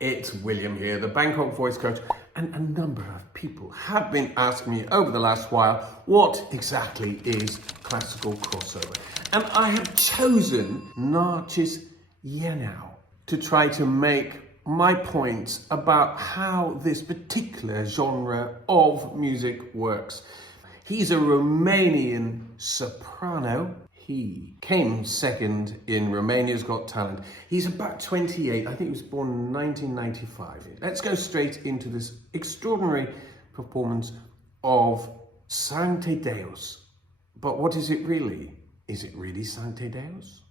It's William here, the Bangkok voice coach, and a number of people have been asking me over the last while, what exactly is classical crossover? And I have chosen Narcis Ianau to try to make my points about how this particular genre of music works. He's a Romanian soprano. He came second in Romania's Got Talent. He's about 28. I think he was born in 1995. Let's go straight into this extraordinary performance of Sancte Deus. But what is it really? Is it really Sancte Deus?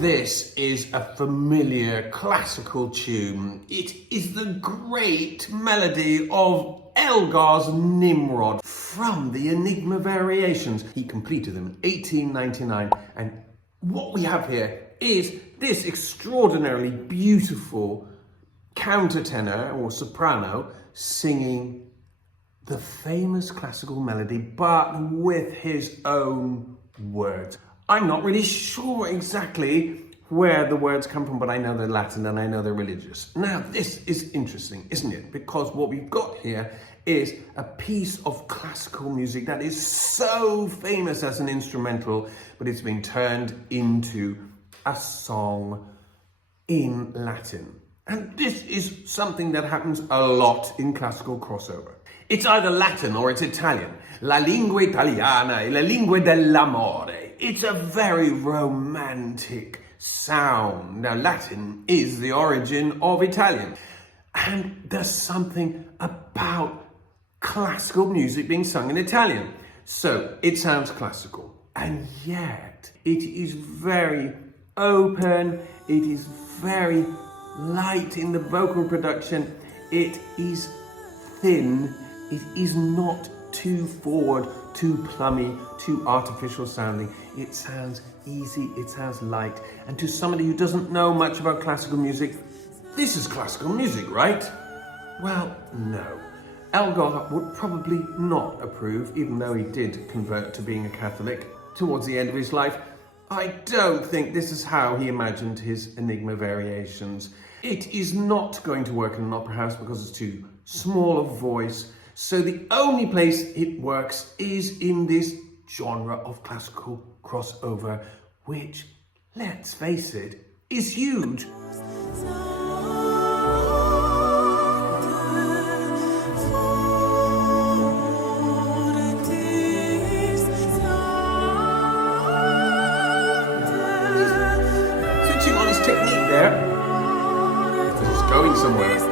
This is a familiar classical tune. It is the great melody of Elgar's Nimrod from the Enigma Variations. He completed them in 1899, and what we have here is this extraordinarily beautiful countertenor or soprano singing the famous classical melody, but with his own words. I'm not really sure exactly where the words come from, but I know they're Latin and I know they're religious. Now, this is interesting, isn't it? Because what we've got here is a piece of classical music that is so famous as an instrumental, but it's been turned into a song in Latin. And this is something that happens a lot in classical crossover. It's either Latin or it's Italian. La lingua italiana e la lingua dell'amore. It's a very romantic sound. Now, Latin is the origin of Italian. And there's something about classical music being sung in Italian. So it sounds classical. And yet it is very open. It is very light in the vocal production. It is thin. It is not too forward, too plummy, too artificial sounding. It sounds easy, it sounds light. And to somebody who doesn't know much about classical music, this is classical music, right? Well, no. Elgar would probably not approve, even though he did convert to being a Catholic towards the end of his life. I don't think this is how he imagined his Enigma Variations. It is not going to work in an opera house because it's too small a voice. So the only place it works is in this genre of classical crossover, which, let's face it, is huge. Switching on his technique there. It's going somewhere.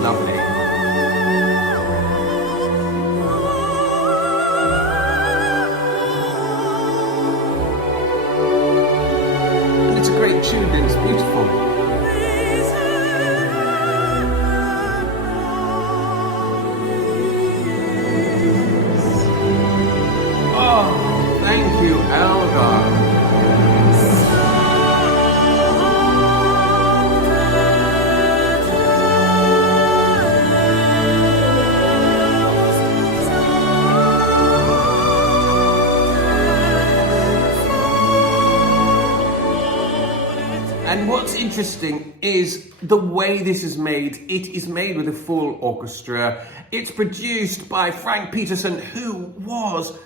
Lovely. And it's a great tune and it's beautiful. Oh, thank you, Elgar. And what's interesting is the way this is made. It is made with a full orchestra. It's produced by Frank Peterson, who was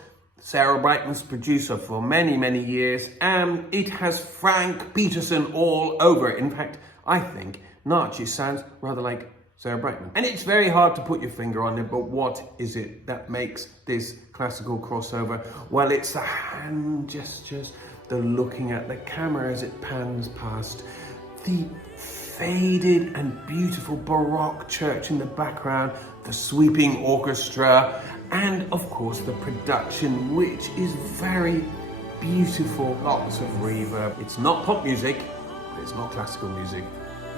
Sarah Brightman's producer for many, many years, and it has Frank Peterson all over it. In fact, I think Narcis sounds rather like Sarah Brightman. And it's very hard to put your finger on it, but what is it that makes this classical crossover? Well, it's the hand gestures, the looking at the camera as it pans past, the faded and beautiful Baroque church in the background, the sweeping orchestra, and of course the production, which is very beautiful, lots of reverb. It's not pop music, but it's not classical music.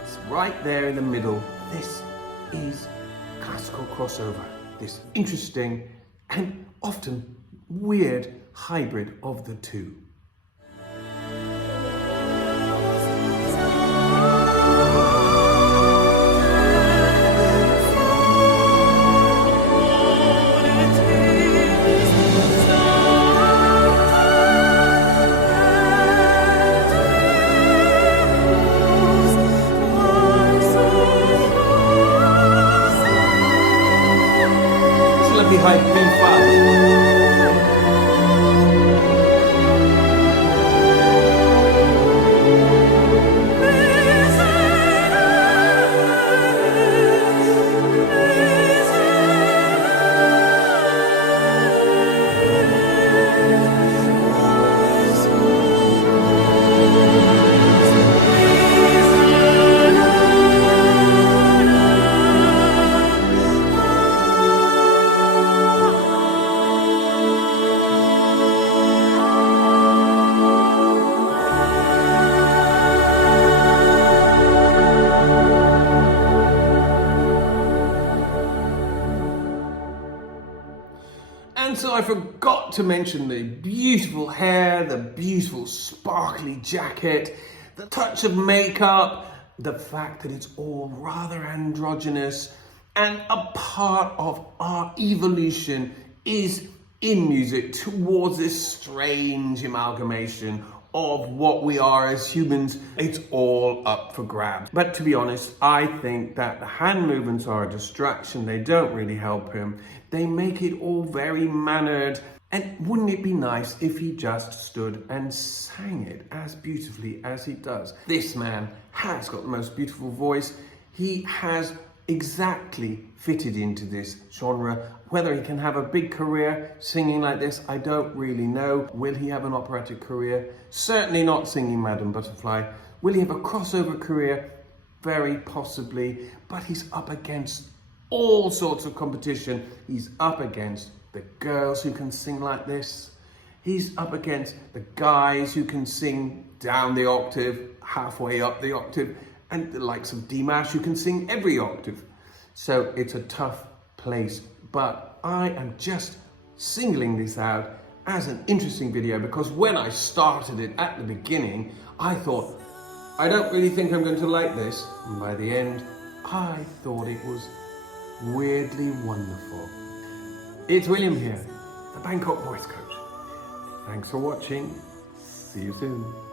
It's right there in the middle. This is classical crossover, this interesting and often weird hybrid of the two. Behind And so I forgot to mention the beautiful hair, the beautiful sparkly jacket, the touch of makeup, the fact that it's all rather androgynous, and a part of our evolution is in music towards this strange amalgamation of what we are as humans. It's all up for grabs. But to be honest, I think that the hand movements are a distraction. They don't really help him. They make it all very mannered. And wouldn't it be nice if he just stood and sang it as beautifully as he does? This man has got the most beautiful voice. He has exactly fitted into this genre. Whether he can have a big career singing like this, I don't really know. Will he have an operatic career? Certainly not singing Madame Butterfly. Will he have a crossover career? Very possibly, but he's up against all sorts of competition. He's up against the girls who can sing like this. He's up against the guys who can sing down the octave, halfway up the octave, and the likes of Dimash who can sing every octave. So it's a tough place, but I am just singling this out as an interesting video because when I started it at the beginning, I thought, I don't really think I'm going to like this. And by the end, I thought it was weirdly wonderful. It's William here, the Bangkok voice coach. Thanks for watching. See you soon.